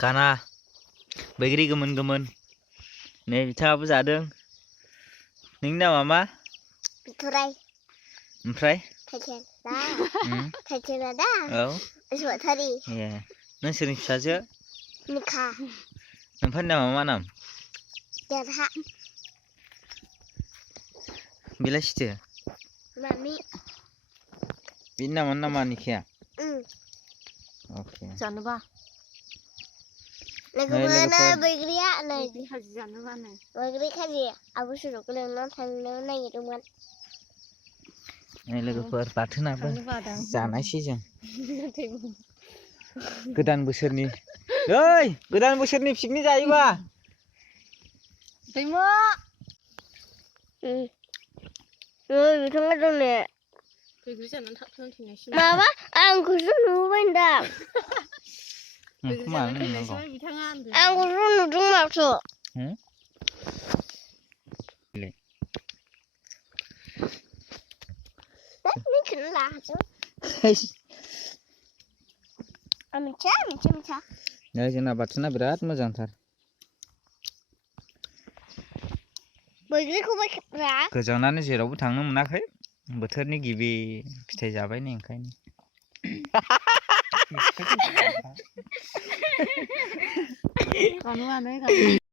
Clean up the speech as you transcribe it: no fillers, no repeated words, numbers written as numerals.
Kana बैग्रि गोमोन गोमोन नै बिथाङाबो जादों नोंनि नामा मा बिथराय ओमफ्राय थाइखेरा दा औ इसवाथारि ए नों सोरनि फिसाजो निखा नोंफानि नामा मा नाम देरहा बेलाय सिथो मामि बिनि नामानो नामा निखाया अके जानोबा लोगोफोरनो बैग्रिया नै खाजि जानोबानो बैग्रि खाजि आबो सुरुखौ लेंना थांनो नागिरदोंमोन लोगोफोर बाथोनाबो जानायसै जों गोदान बोसोरनि ओइ गोदान बोसोरनि पिकनिक जायोबा दैमा बिथाङा दंने बैग्रि जानानै थाबथानानै थैनायसै माबा आंखौसो नुबाय होनदां आंखौसो नुदों माथो मिथिनो लाहासो मिथिया जोंना बाथोना बिराद मोजांथार बैग्रिखौबो खेब्रा गोजावनानै जेरावबो थांनो मोनाखै बोथोरनि गिबि फिथाइ जाबाय नै ओंखायनो